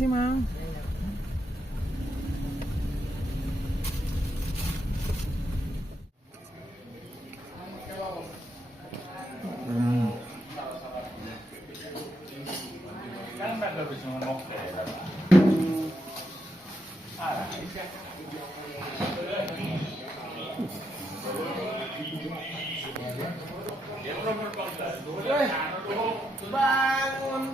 sih, Mang? Bangun.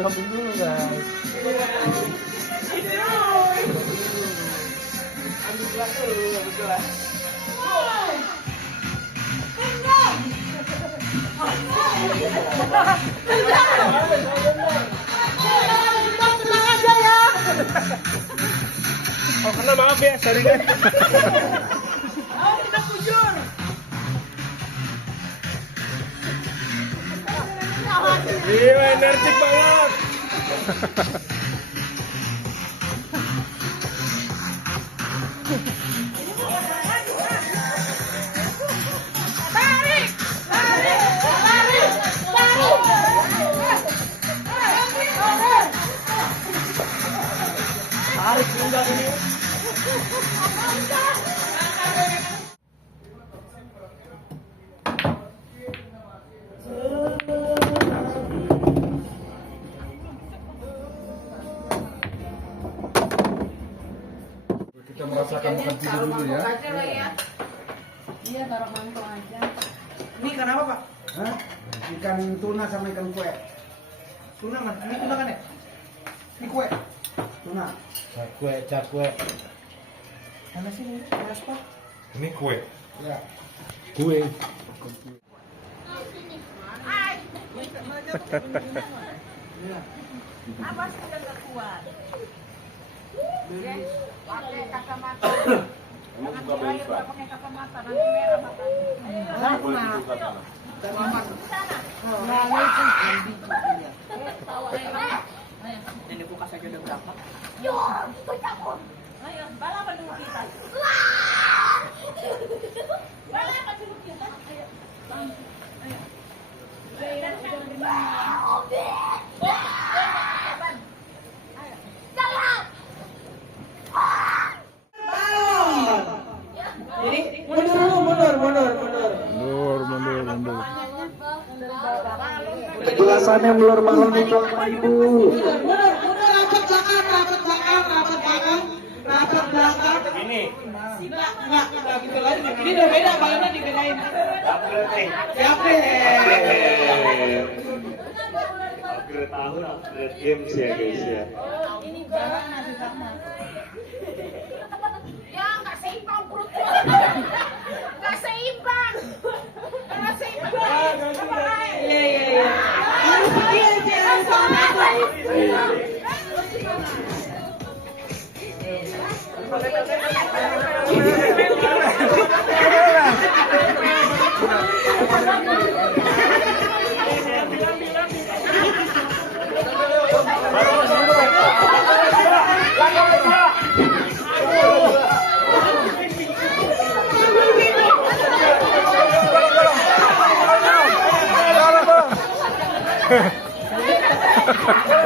Dropping dulu guys. Ambil gelas dulu, ambil gelas. Tenang aja ya. Oh, karena maaf ya, sorry guys. Kita bujur. Iya, energik banget. Tarik, tarik, tarik, tarik enggak ini. Kita merasakan makan tidur dulu ya. Iya, taruh mangkok aja. Ini ikan apa, Pak? Hah? Ikan tuna sama ikan kue. Tuna kan? Ini tuna kan ya? Ini kue. Tuna. Cakwe. Mana sih ini? Beras, Pak? Ini kue. Ya. Kue. Apa sih yang gak kuat? Ya, pakai kacamata. Jangan terakhir nggak pakai kacamata, nanti merah matanya. Ini kulkas aja udah berapa? Ayo, balapan dulu kita. Balapan dulu kita. Ayo. Jadi mundur dulu, mundur. Mundur. Gelasannya melor-melor di Bapak Ibu. Mundur, rapat belakang. Ini. Enggak gitu lagi. Ini udah beda, balonnya dibedain. Siap deh. Upgrade tahun, upgrade games ya guys ya. Ini barang nanti sama. Ya, nggak seimbang perutnya. Nggak seimbang. Nggak seimbang. Iya. Harus pergi aja sama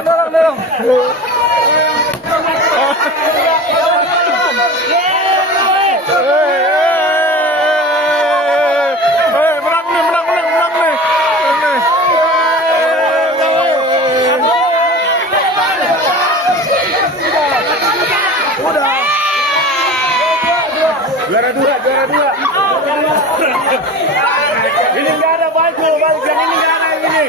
Dorong. Menang nih. Juara dua. Ini nggak ada balik yang ini nggak ada yang ini.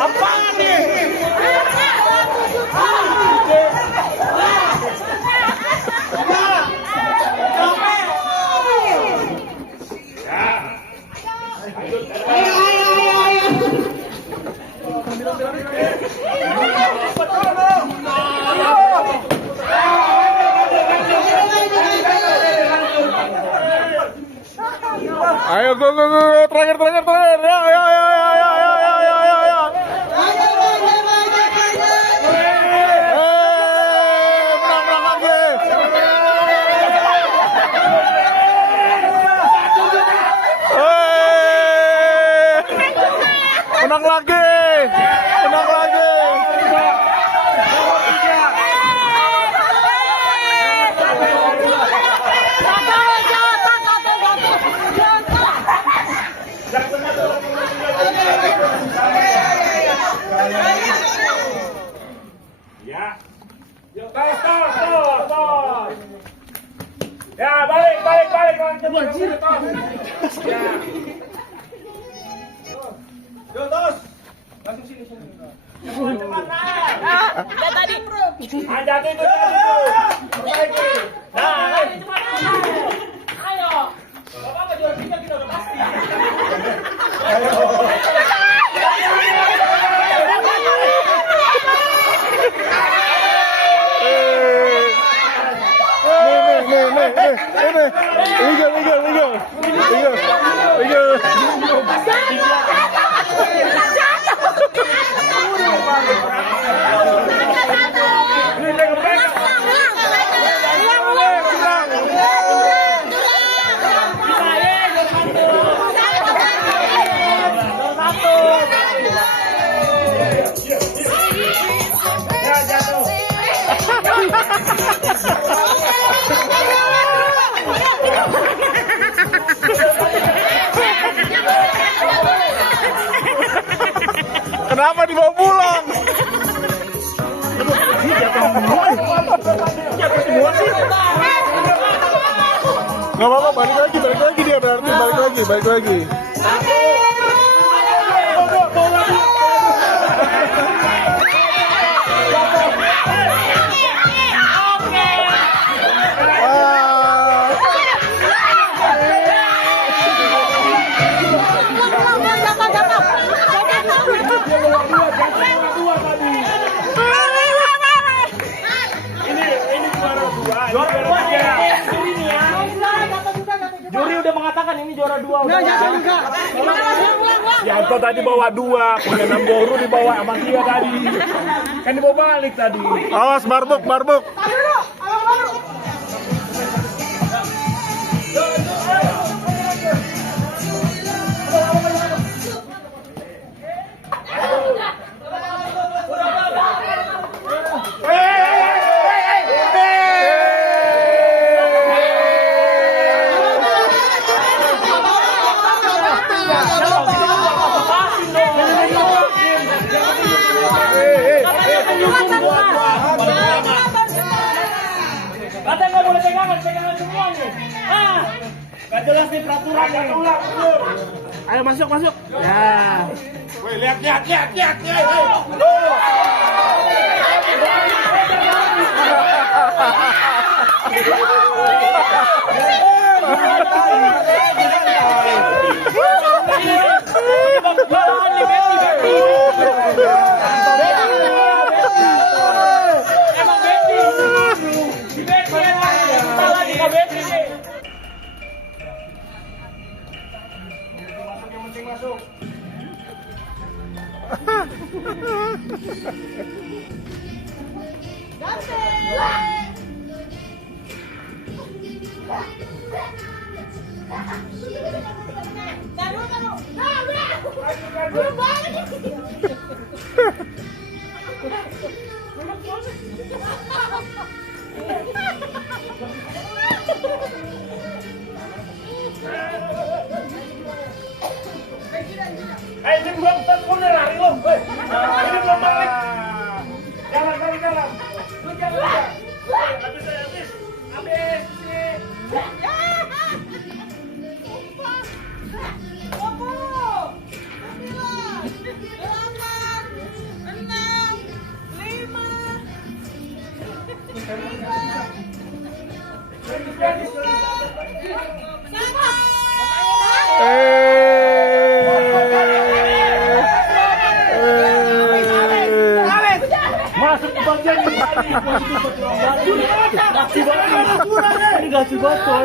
Apaan nih? Ayo go terakhir ya. Menang lagi. Menang lagi. Ya. Yuk, tos. Ya, balik. Ya. Yuk, tos. Langsung sini. Ya tadi. Jatuh itu. Nah, Ayo. Bapak juara 3 kita udah pasti. Kenapa dibawa pulang? Gak apa-apa, balik lagi dia berarti, balik lagi. Juri udah mengatakan ini juara 2 udah. Yanto tadi bawa 2, punya 6 boru dibawa sama dia tadi. Kan dibawa balik tadi. Awas marbuk. Katanya nggak boleh pegangan semuanya. Nggak jelas nih peraturannya. Ayo masuk. Ya. Woi, lihat. Masuk ke bagian ini. Ini kasih botol.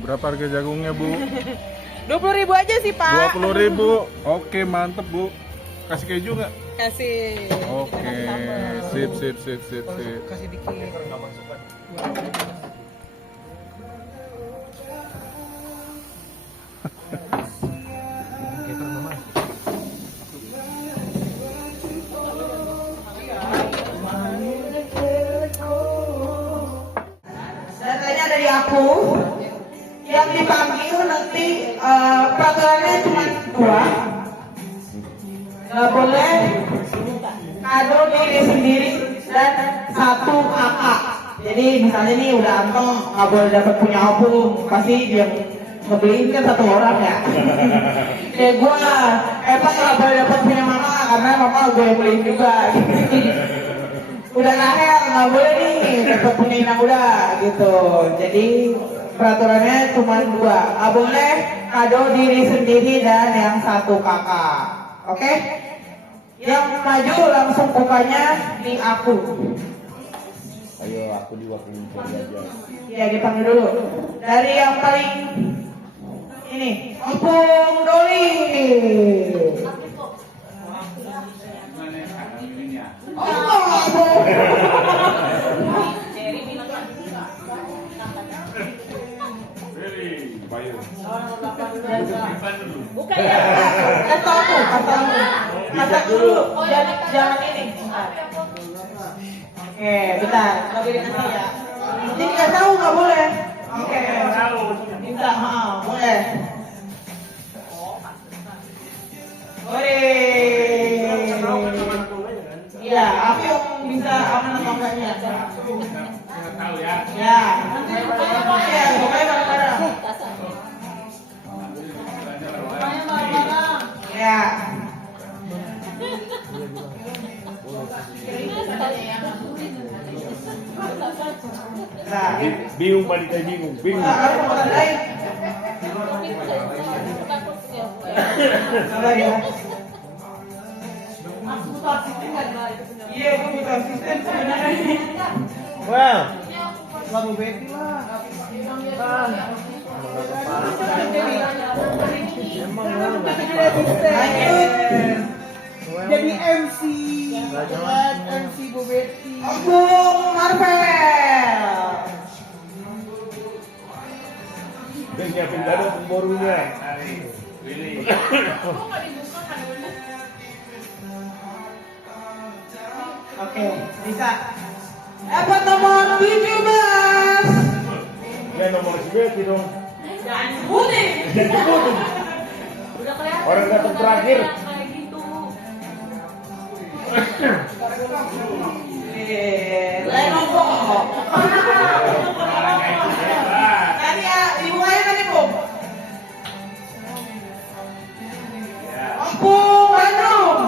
Berapa harga jagungnya, Bu? 20.000 aja sih, Pak. 20.000. Oke, mantep, Bu. Kasih keju nggak? Kasih. Oke, sip. Kasih dikit. Datanya dari aku. Yang dipanggil nanti peraturannya cuma 2. Nggak boleh kado diri sendiri dan 1 kakak. Jadi misalnya nih udah anteng nggak boleh dapat punya opung, pasti dia ngebeliin kan 1 orang ya. Kayak gue, Eva nggak boleh dapat punya mama karena mama gue yang beliin juga. Udah lahir nggak boleh nih dapat punya yang udah gitu. Jadi peraturannya cuma 2, nggak boleh kado diri sendiri dan yang 1 kakak. Oke? Yang maju langsung bukanya di aku. Ayo aku diwakilin aja. Ya dipanggil dulu. Dari yang paling ini, Opung Doli. Opung. Bukan ya. Kata dulu. Jangan ini. Oke, bentar. Labirin aja ya. Ini nggak tahu nggak boleh. Oke. Minta maaf, boleh. Iya, aku yang bisa aman atau enggaknya. Tahu ya. Ya. Oke, pokoknya bareng-bareng. Ya. Nah, Bingung balik lagi bingung. aku mau lain. Sabar ya. Iya, aku butuh asisten sebenarnya. Well, lagu Betty lah. Lanjut. Jadi MC. Buat MC Bu Betty. Opung Marvel. Dan nyiapin dada pemborunya. Oke, bisa. Dapat nomor 17. Ya nomor sebelah dong. Jangan sebutin. Jangan dibutuh. Udah kelihatan. Orang datang terakhir. Kayak gitu. Lenovo. Tadi ya, dimulai tadi, Bu. Opung Bandung.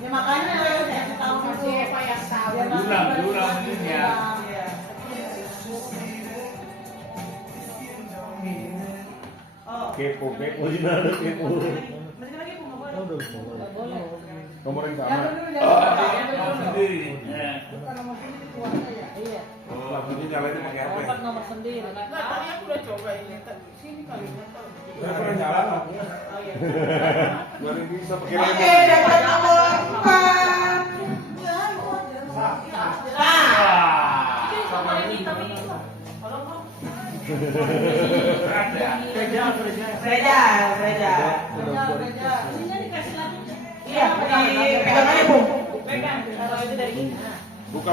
Ya makanya saya tahu masih Eva yang tahu. Diulang ya. Kepo di mana kepo. Nomor yang sama. Iya. Oh, ini nyalainnya pakai apa? Dapat nomor sendiri. Tadi aku udah coba ini. Sini kali. Pernah nyala aku. Baru bisa pakai Oke, dapat nomor 4. Sama ini tapi Reja. itu dari kita. Buka.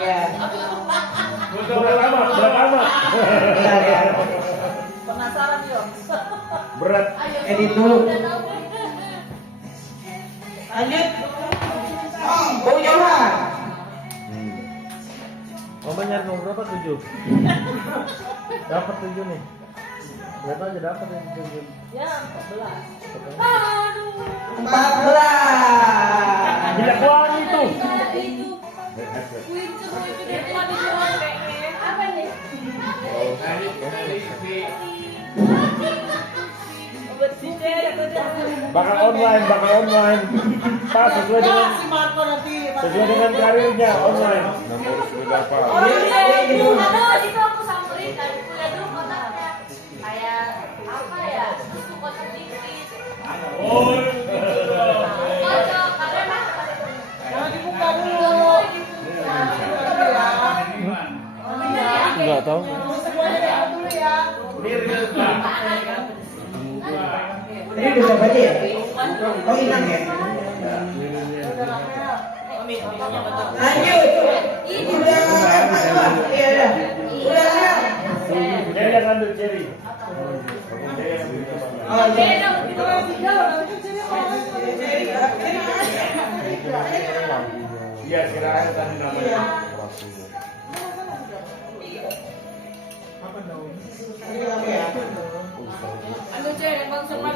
Ya. Berat amat. Penasaran yuk. Berat. Edit dulu. Lanjut. Bung Johan. Mama nyari nomor berapa? 7. Dapat 7 nih. Berapa aja dapat ya 7. Ya, 14. 14. Bila kuang itu. Apa nih? Bakal online. Pas sesuai dengan karirnya online. Nomor sepeda apa? Itu aku samperin kan. Kuliah dulu kontaknya. Kayak apa ya? Itu kontak dikit. Kocok, karena Jangan dibuka dulu. Enggak tahu. Ini udah berapa ya? Oh, inang ya? Lanjut. Udah. Iya, udah. Udah. Jadi yang ambil Jerry. Oh, iya. Iya, kirain tadi namanya. Anu cek, emang sempat.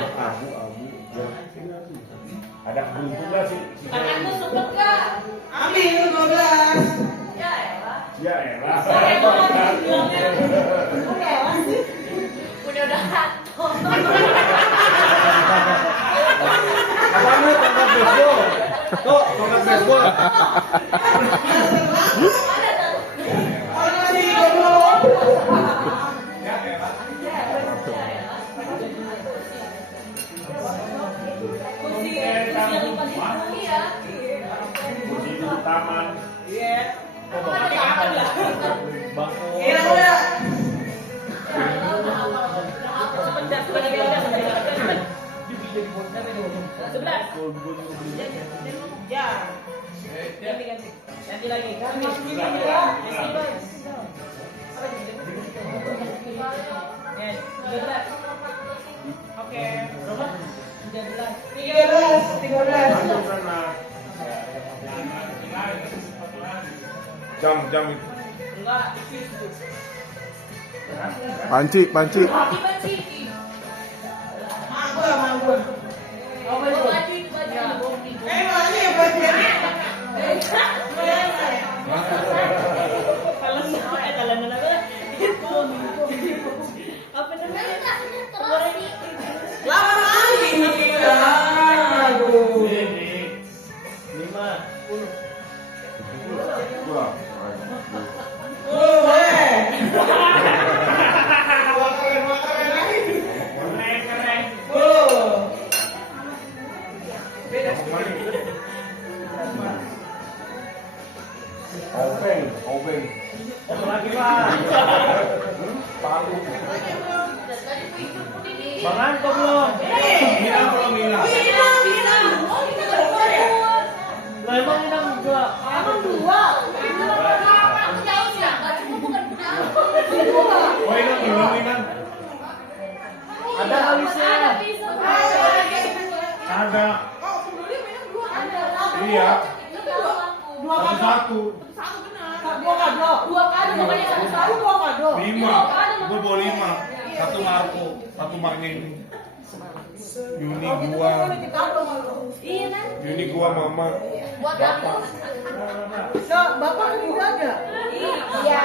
Ada beruntung nggak sih? Tanganmu sempet gak? Ambil 15. Ya elah. Ya elah. Udah hantu. Apaan tongkat baseball? Tuh, tongkat baseball. Oh, masih 20. Kursi di taman. Iya, udah. Ganti lagi. Oke. 13. Jam itu. Enggak. Panci. Mati. Manggur. Apa itu? Mana ya buat dia? Lama lagi. Aduh. 5. Obeng. Lagi lah. Palu. Mangan kok belum? Hilang. Lah emang minang juga. Oh, hilang. Ada alisnya. Ada. Iya. Satu. Dua kado, makanya satu dua kado. 5. Gue bawa 5. Satu Marco, satu Magni. Yuni gua. Iya kan? Yuni gua mama. Buat aku. Bapak kan juga ada. Iya.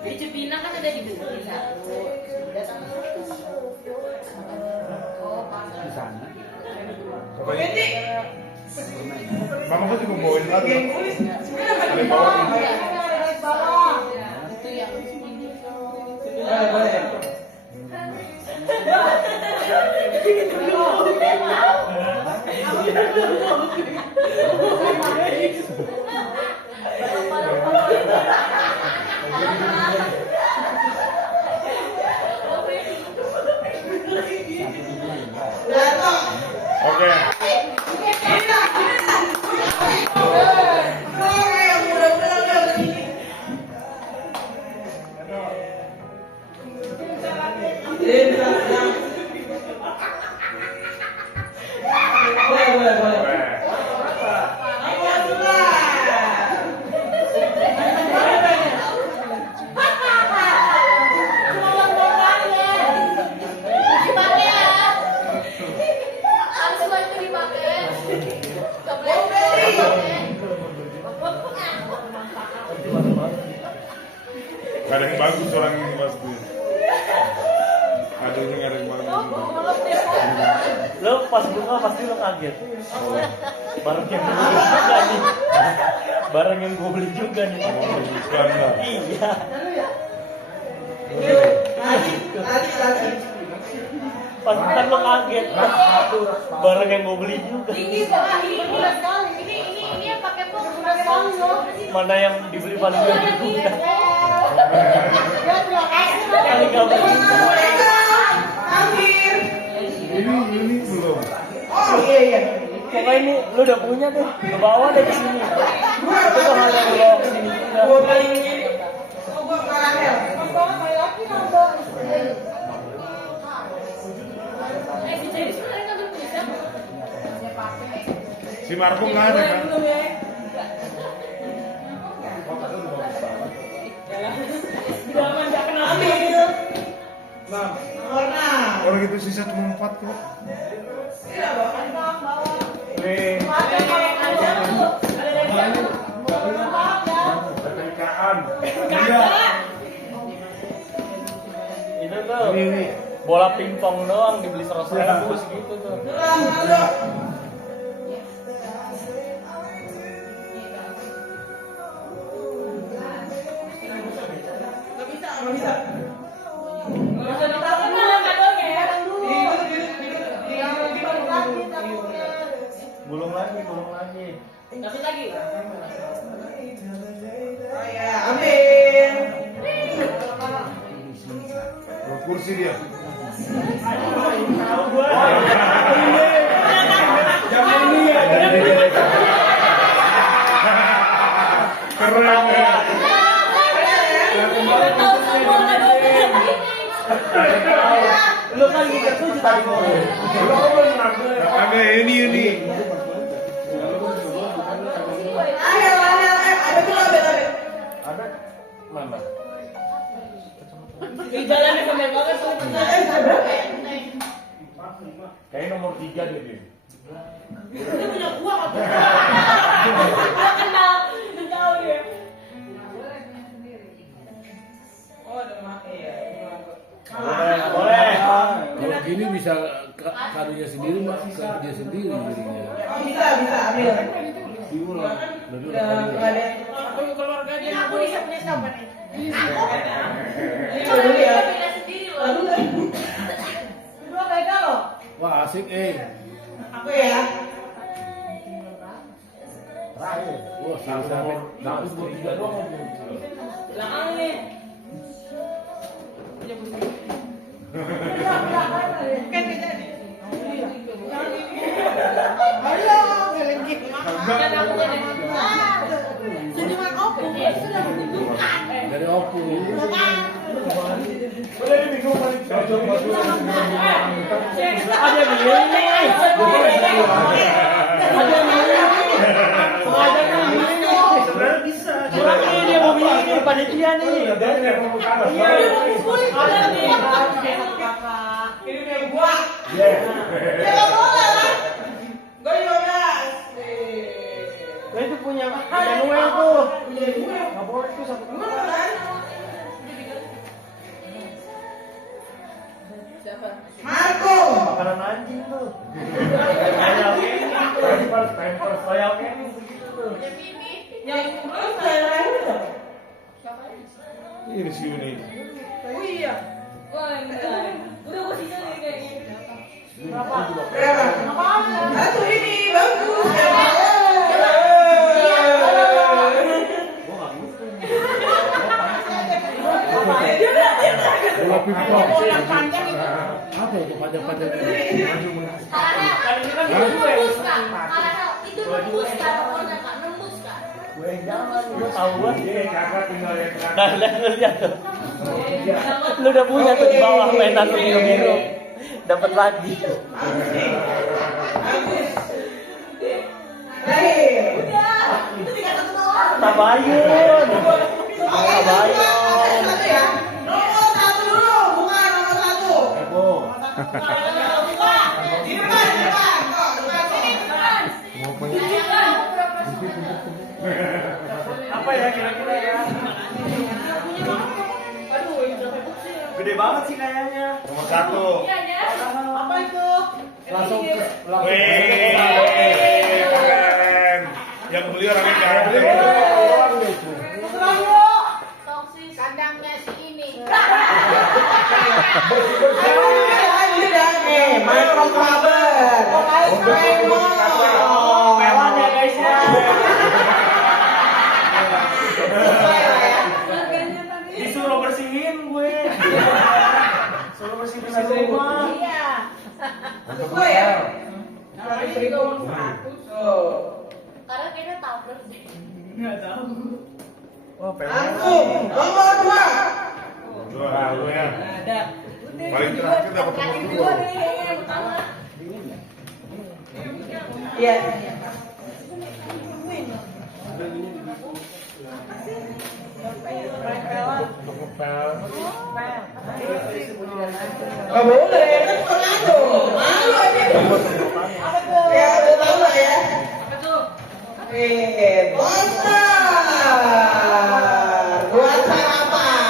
Di Cipinang kan ada di beli satu. Oh, pas. Pokoknya mama gua juga bawain lagi. Ada bawain. Itu yang ini. Boleh. Datang. Oke. Boleh. Gak ada yang bagus orang ini pasti. Adanya gak ada yang bagus. Lo pas bunga pasti lo kaget. Barang yang gue beli juga nih. Barang yang gue beli juga nih. Bukan lah. Iya. Tadi. Pas ntar lo kaget. Barang yang gue beli juga. Ini murah sekali. Ini yang pakai pun murah sekali loh. Mana yang dibeli paling banyak? Ya terima kasih. Kali gak beli. Hampir. Ini belum. Oh iya. Pokoknya ini lo udah punya deh. Lo bawa deh ke sini. Itu tuh hal yang lo bawa ke sini juga. Gua paling ini. Gua karamel. Si Marco nggak ada kan? Warna. Orang itu sisa cuma 4 kok. Itu tuh bola pingpong doang dibeli 100.000 segitu tuh. Nggak bisa. Gulung lagi. Kasih lagi. Oh ya, ambil. Kursi dia. Keren ya. Lo kan juga tuh tadi mau. Ada ini. Ayo, ada tuh ambil. Ada mana? Di jalannya sampai banget tuh. Berapa ya? Kayaknya nomor 3 deh dia. Dia punya gua apa? Gua kenal. Tahu ya. Oh, ada mati ya. Boleh. Kalau gini bisa karunya sendiri, ke dia sendiri jadinya. Oh, bisa ambil. Diulang. Udah nggak ada. Ini aku bisa punya siapa nih? Ini dulu ya. Lalu kan? Dua beda loh. Wah asik Aku ya. Terakhir. Wah sampai Bagus buat 3 doang. Belakang nih. Kan beda nih. Ayo, lagi. Kan aku kan. Senyuman opo sudah menunjukkan. dari Oppo. Boleh bingung balik. Ada begini. Sebenarnya bisa. Ini dia mau begini panitia nih. Ini yang gua. Iya. Ya nggak boleh lah. Gua 15. Nah itu punya Noel tuh. Nggak boleh tuh satu. Marco. Makanan anjing tuh. Kayak ini tuh. Pampers kayak ini begitu tuh. Yang terus daerah itu. Ini si Uni. Oh iya. Wah, udah posisinya nih kayaknya. Berapa? Satu ini bagus. Bola pingpong. Yang panjang itu. apa itu panjang-panjangnya? Kan ini kan gue. Itu nembus kan pokoknya Kak, nembus kan. Jangan, gue tahu gue. Kakak tinggal yang Nah, lihat tuh. Lu udah punya tuh di bawah mainan tuh biru-biru. Dapat lagi. Tabayun. Tabayun. Nomor 1 dulu, bukan nomor 1. Di depan, di depan. Apa ya kira-kira ya? Gede banget sih kayaknya. Nomor 1. Apa itu? Langsung Wih, keren. Yang beli orangnya ganteng. Toksis kandangnya si ini. Microfiber. Pelan ya guys ya. Disuruh bersihin gue. Suruh bersihin rumah. Iya. Gue ya. Karena kayaknya tabrak deh. Wah, pelan. Langsung nomor 2. Dua, lu ya. Paling terakhir dapat nomor 2. Iya. Nggak boleh, kan pengaruh. Malu aja. Ya, udah tahu lah ya. Monster. Buat sarapan.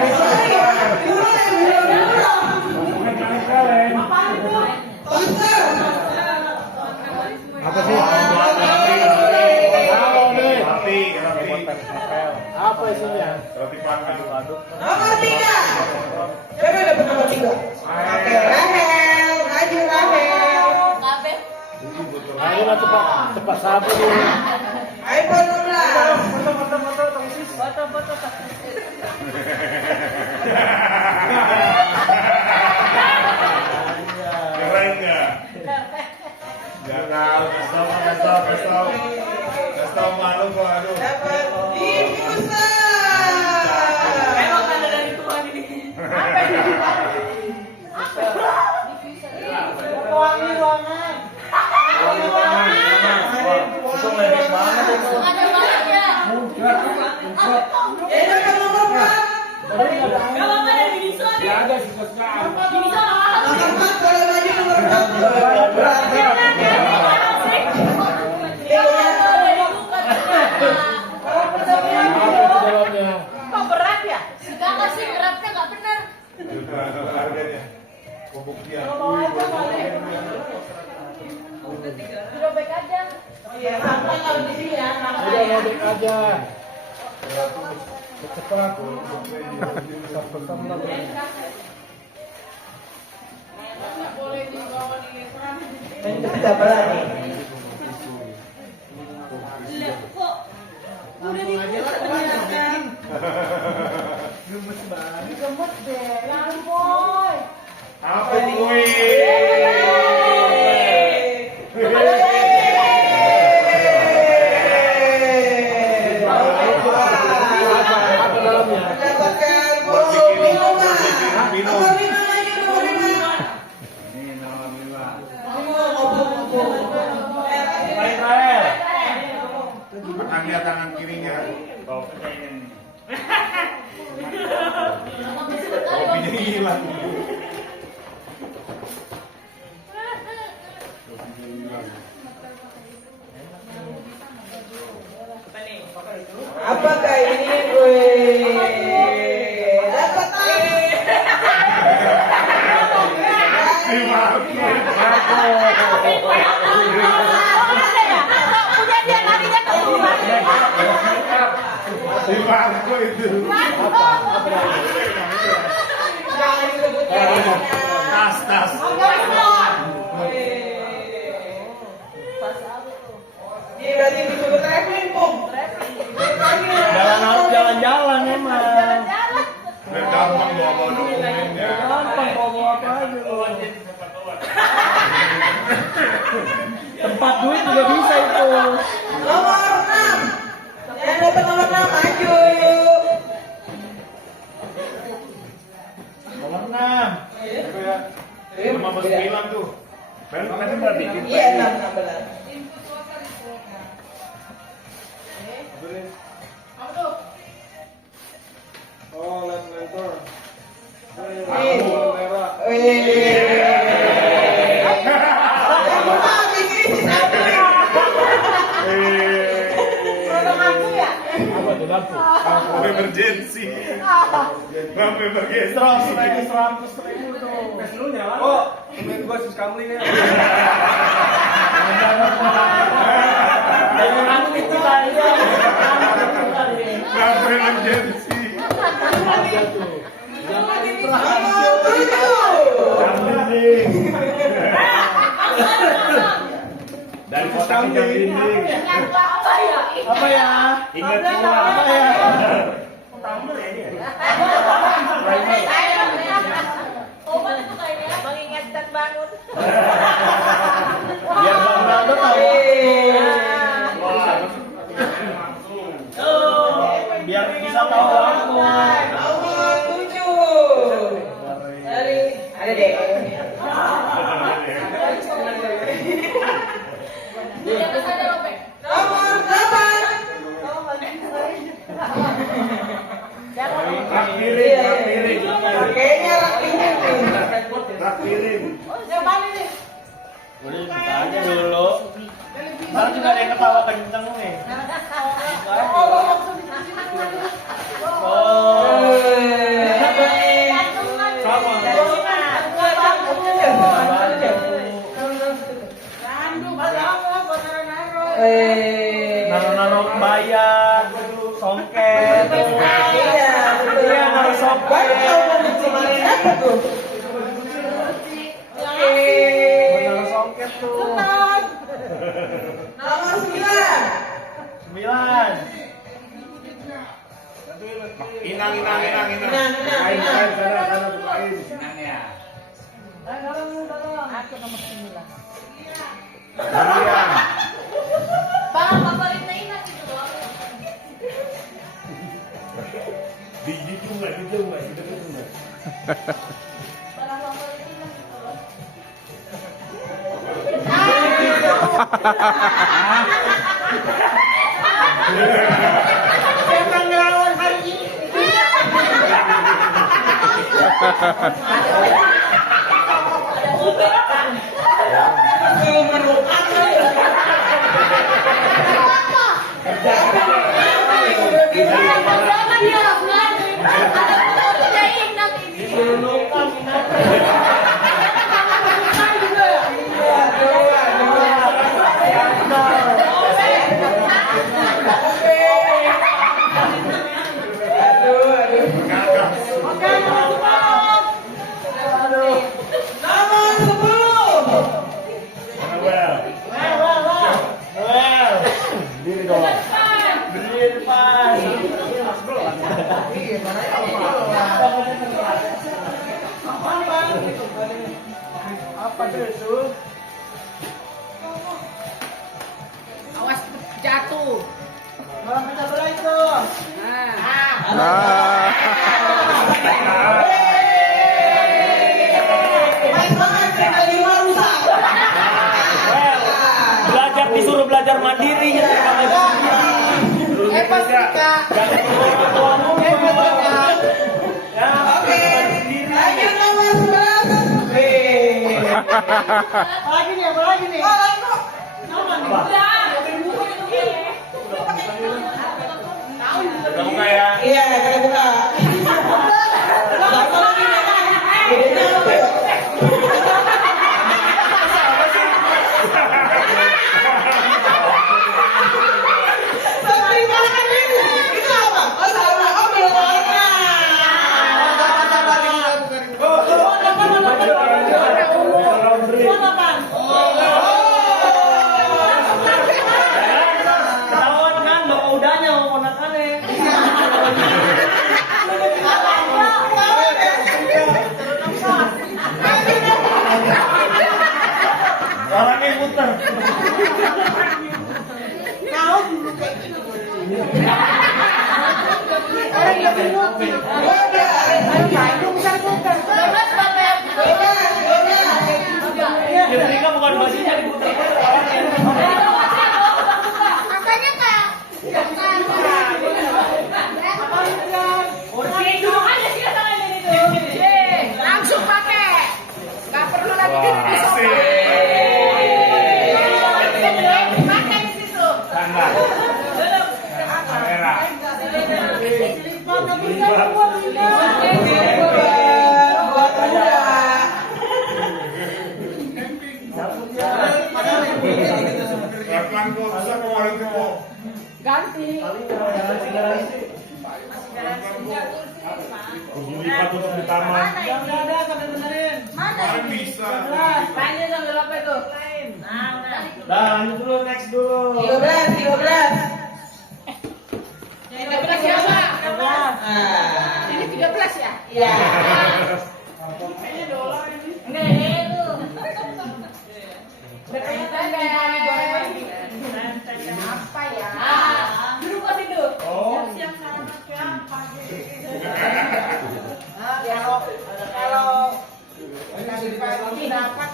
Monster. apa sih? Roti. Apa isinya? Roti panggang. Nomor 3. Siapa yang dapat nomor 3? Oke, Rahel. Maju Rahel. Kabeh. Ayolah cepat sabar dulu. iPhone 16. Foto-foto. Keren nggak? Jangan, kasih tau malu kok, aduh. Dapat diffuser. Memang tanda dari Tuhan ini. Apa ini? Wangi ruangan. Itu medis banget itu. Ada banget ya. Ini kan nomor 4. Gak apa-apa dari Binisa nih. Ya ada suka-sukaan. Binisa mahal. Nomor 4 kalau maju nomor 4. Berarti Apa itu dalamnya? Kok berat ya? Kakak sih beratnya nggak benar. Itu harganya. Pembuktian. Dirobek aja. santai kalau di sini ya. Udah robek aja. Cepat. Kita berani. Kok udah dibuka ternyata. Gemes deh. Jangan boy. Apa gue? Mendapatkan bolu minuman. Nomor 5 lagi, nomor 5. Baik, Rael. Akan lihat tangan kirinya. Kopinya hilang. Apakah ini gue dapat Punya dia nantinya keluar. Si Marco itu. Tas. Ini berarti disebut traveling, Pung. Jalan-jalan emang. Biar gampang bawa dokumennya. Gampang bawa apa aja lo. Tempat duit juga bisa itu. Nomor 6. Yang dapat nomor 6 maju. Nomor 6. Cuma bersembilan tuh. Kan berarti. Iya, 16. Oh, left center. Apa tuh lampu? Emergency. Lampu emergency. 100.000 tuh. Oh, temen gua sus kamu ini. Aku itu tadi. Lampu emergency. Nomor 7. Dari kota ke dinding. Apa ya? Ingat semua. Apa ya? Mengingatkan bangun. Biar Bang Ronaldo tahu. Biar bisa tahu aku. Nomor 7. Dari ada deh. Nomor 8. Rak piring. Kayaknya rapinya nih. Rak piring. Udah buka aja dulu. Ntar juga ada yang ketawa kenceng nih. Naruh-naruh bayar, songket. Iya, naruh songket. Naruh songket tuh. Nomor 9. 9. Inang. Inang. Kain sana bukain. Aku nomor 9. Iya. Bang, favorit na inang gitu loh. Di juga. Bang, favorit inang gitu loh. Siapa ngelawan hari ini? Apa tuh itu? Awas jatuh. Malam kita bola itu. Belajar disuruh belajar mandiri ya. Hebat Rika. Oke. Lanjut nomor 11. Apalagi nih, apalagi nih. Oh, lagi kok. Udah buka ya. Iya, kita buka. Itu apa? Oh, sama. Oh, belum warna. Ketahuan kan, bapak udahnya mau ponakannya. Mereka bukan bajunya diputar-putar. Makanya Kak. Langsung pakai. Nggak perlu lagi di sofa. Pakai di situ. Tanda. Kamera. Pelan kok, susah kemarin kok. Ganti. Lipat untuk di taman. Kemarin bisa. Tanya sambil apa itu? Dah, lanjut dulu, next dulu. 13. 13 siapa? Nah, Ini 13 ya? iya. Enggak, itu. Apa ya? Dulu pas itu. Siang sarana siapa? Kalau dapat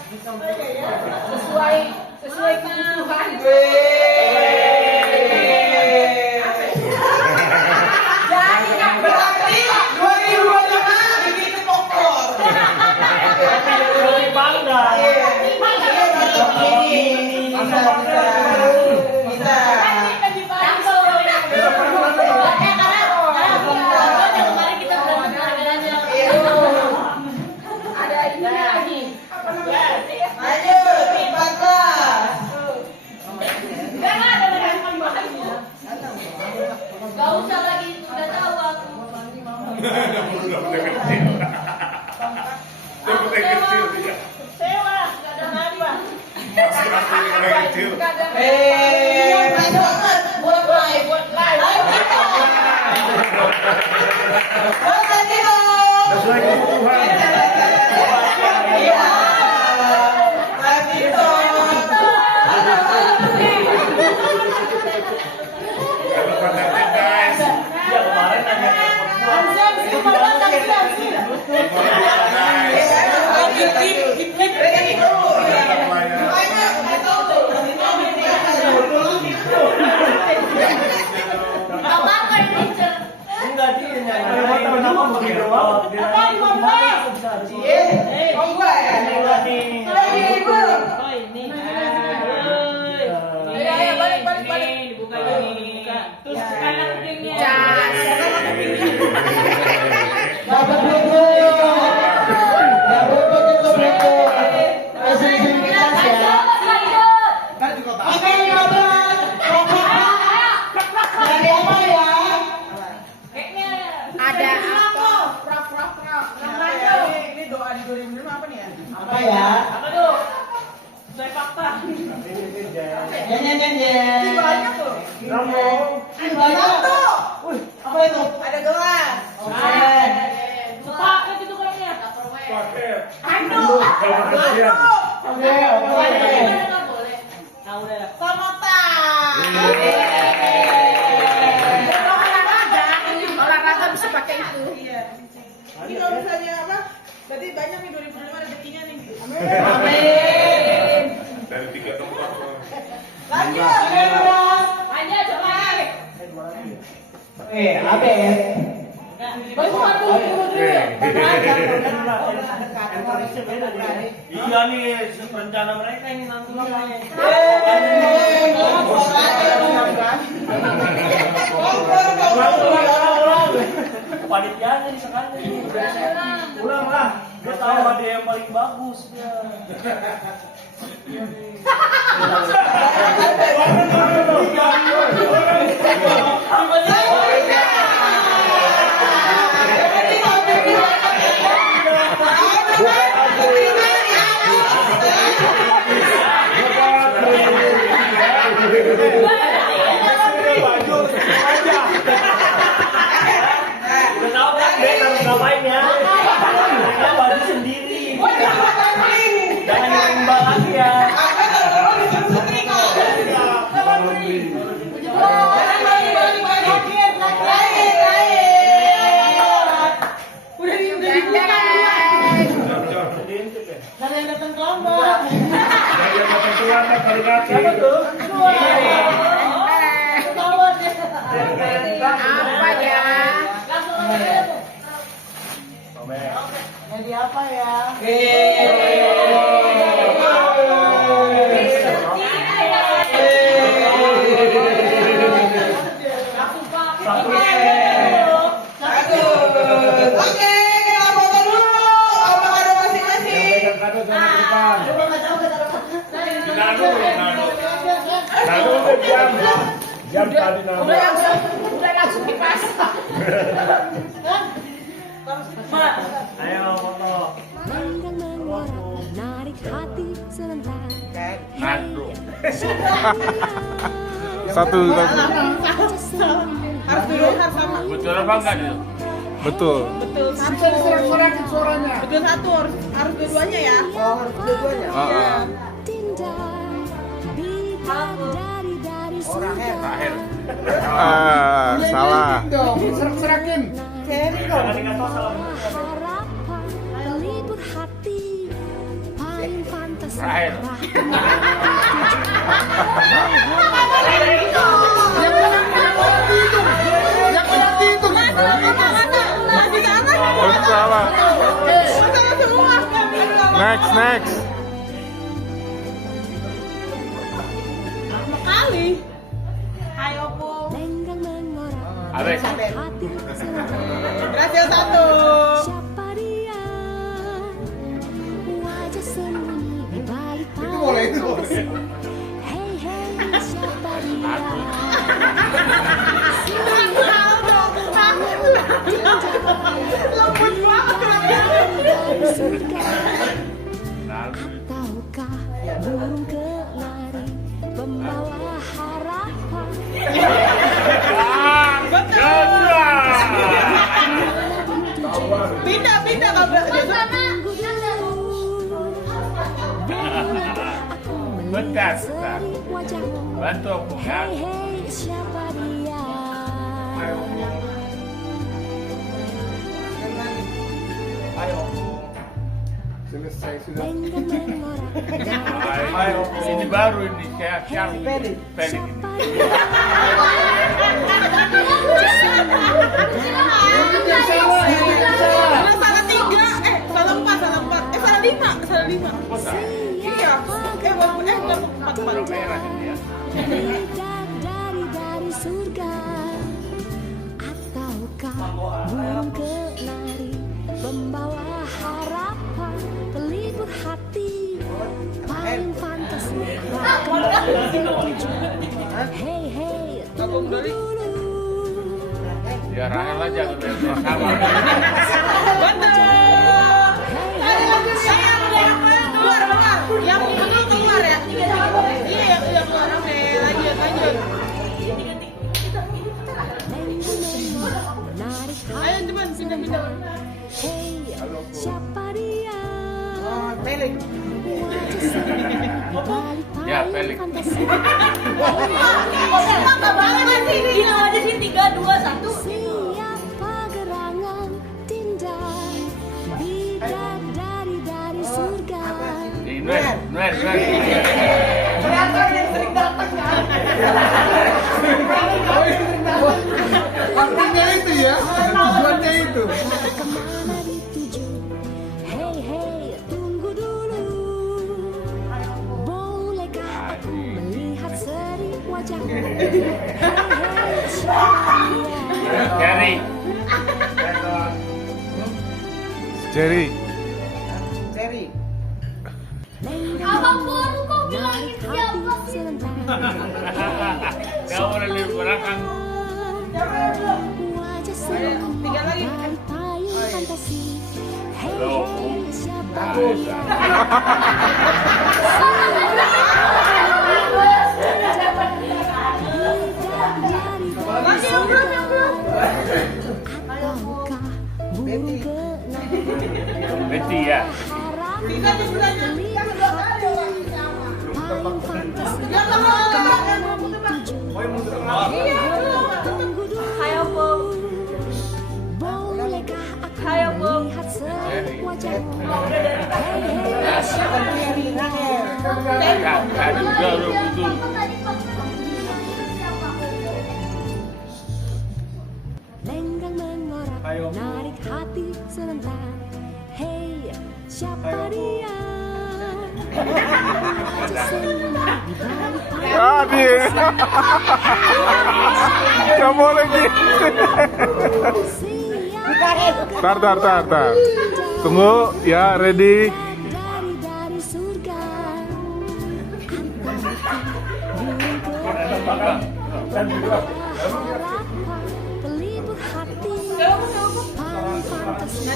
sesuai kebutuhan. Jadi nggak Berarti 2025 bikin pokok. Roti panggang. Bisa. Ada ini lagi. Lanjut, 14. Gak usah lagi, udah tahu aku. Udah kecil. Udah kecil dia. Sewa, gak ada apa. Masih kecil. Nice banget. Buat live. Buat lagi dong. Sesuai kebutuhan. Iya. Lagi dong. Kata-kata guys. Ya kemarin nanya enggak dia nanya kenapa begitu doang. Ada apa? Ini doa di 2005 apa nih ya? Apa ya? Apa tuh? Saya fakta. Nyanyi. Banyak tuh. Banyak tuh. Apa itu? Ada gelas. Sepaket itu kayaknya. Paket. Aduh. Kalau kesian. Oke. Nggak boleh. Sama tas. Olahraga bisa pakai itu. Ini kalau misalnya apa? Berarti banyak nih 2005 rezekinya nih. Amin. Dari 3 tempat. Lanjut. Aja coba. Abes. Baru satu dulu. Iya nih rencana mereka ini nanti panitianya di sekali ulang lah dia tahu ada yang paling bagus dia. Udah tahu kan dia harus ngapain ya? Dia baju sendiri. Jangan nimbang lagi ya. Apa tuh? Oh, bisa putri kok. yang datang ke lomba. Yang datang ke lomba kali kaki. Siapa tuh? Ketahuan ya. Apa ya? Jadi apa ya? Oke, kita foto dulu. Apa kado masing-masing? Pegang kado sama depan. Nado. Nado udah jam. Jam tadi nado. Udah langsung dipasang. Ayo foto. Langgang mengorak menarik hati serentak. Nado. Satu. Harus dulu, harus sama. Betul apa enggak dia? Betul. Betul satu. Betul satu, harus dua-duanya ya. Oh, harus dua-duanya. Tindak bintang dari surga. Salah. Jangan dikasih salam. Harapan pelipur hati paling pantas. Salah. Next. Kali. Ayo, Bu. Lenggang mengorak Alex. hati serentak. Berhasil satu. Siapa dia? Wajah sembunyi di balik fantasi. Hey, siapa dia? Lembut banget. Dari surga. Ataukah burung kelari pembawa harapan? Pindah kabel. Bentar. Wajahmu. Bantu aku ya. Hey, siapa dia? Lenggang mengorak Ayo, ini baru ini siap. Pelik ini. siapa dia? Salah tiga. Salah empat. Salah lima. Iya. Empat. Merah ini ya. Bidadari dari surga, ataukah burung kelari pembawa harapan pelipur hati paling pantas hey tunggu dulu. Ya Rahel aja sama. Keluar. Yang betul keluar ya. Iya, keluar. Oke, lanjut. Ayo cepat pindah. Hey, siapa dia? Pelik. Ya, Pelik. Fantasi. Enggak banget sih. Bilang aja sih 3, 2, 1. Siapa gerangan tindak bidadari dari surga? Nuer. Kreator yang sering datang ya. Artinya itu ya, tujuannya itu. Kemana dituju? Hey, tunggu dulu. Bolehkah aku melihat seri wajahmu? Hey, siapa dia? Jerry. Abang baru kok bilangin siapa sih? Gak boleh di belakang. Wajah sembunyi dari payung fantasi. Hey, siapa dia? Ataukah burung kelari Betty ya. paling fantasi. Ayo, Bu. Bolehkah aku Ayo, Bu. melihat seri wajahmu? Hey, Lenggang mengorak, menarik hati serentak. Hey, siapa dia? Wajah senyum di balik payung. dia. Gak boleh gitu. Tar. Tunggu, ya, ready. Dari surga. Harapan pelipur hati. Paling fantasi.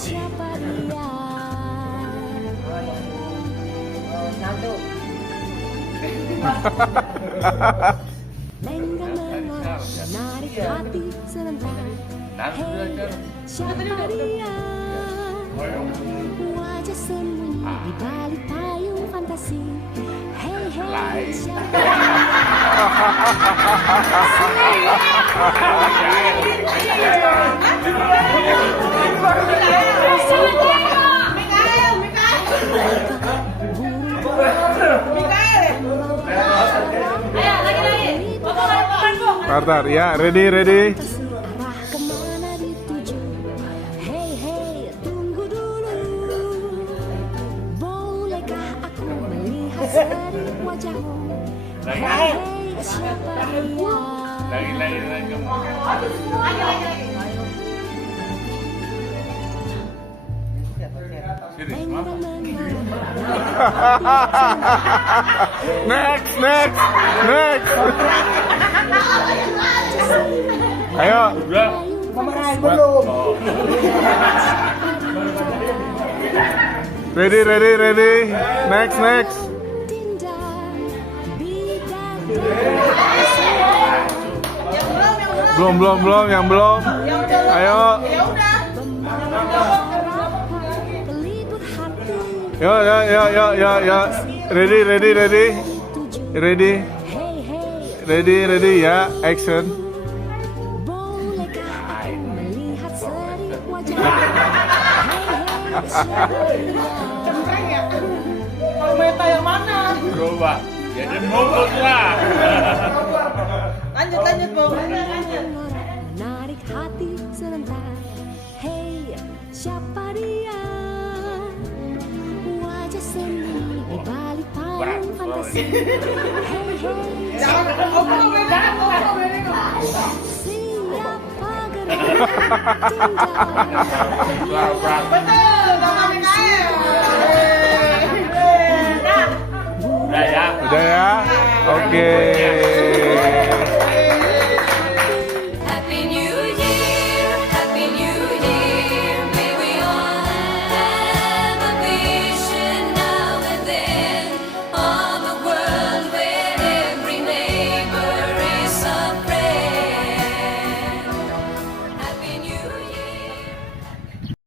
Siapa dia? Lenggang mengorak, menarik hati serentak. Hey, siapa dia? Wajah sembunyi di balik payung fantasi. Hey, siapa Tar, ya, ready. arah kemana dituju? Hey, tunggu dulu. Bolehkah aku melihat seri wajahmu? Hey, siapa dia? Lagi. Next. Ayo. Ready. Next. Belum, yang belum. Ayo. Yo. Ready, ya, action. Bolehkah aku melihat seri wajahmu? Kalau meta yang mana? Coba. Jadi mulut lah. Lanjut, Bang. Menarik hati serentak. Hey, siapa dia? Wajah sembunyi di balik payung fantasi. Hey, Jangan ngomong. siapa gerak Betul, sama Mikael. Udah ya. Udah ya? Oke.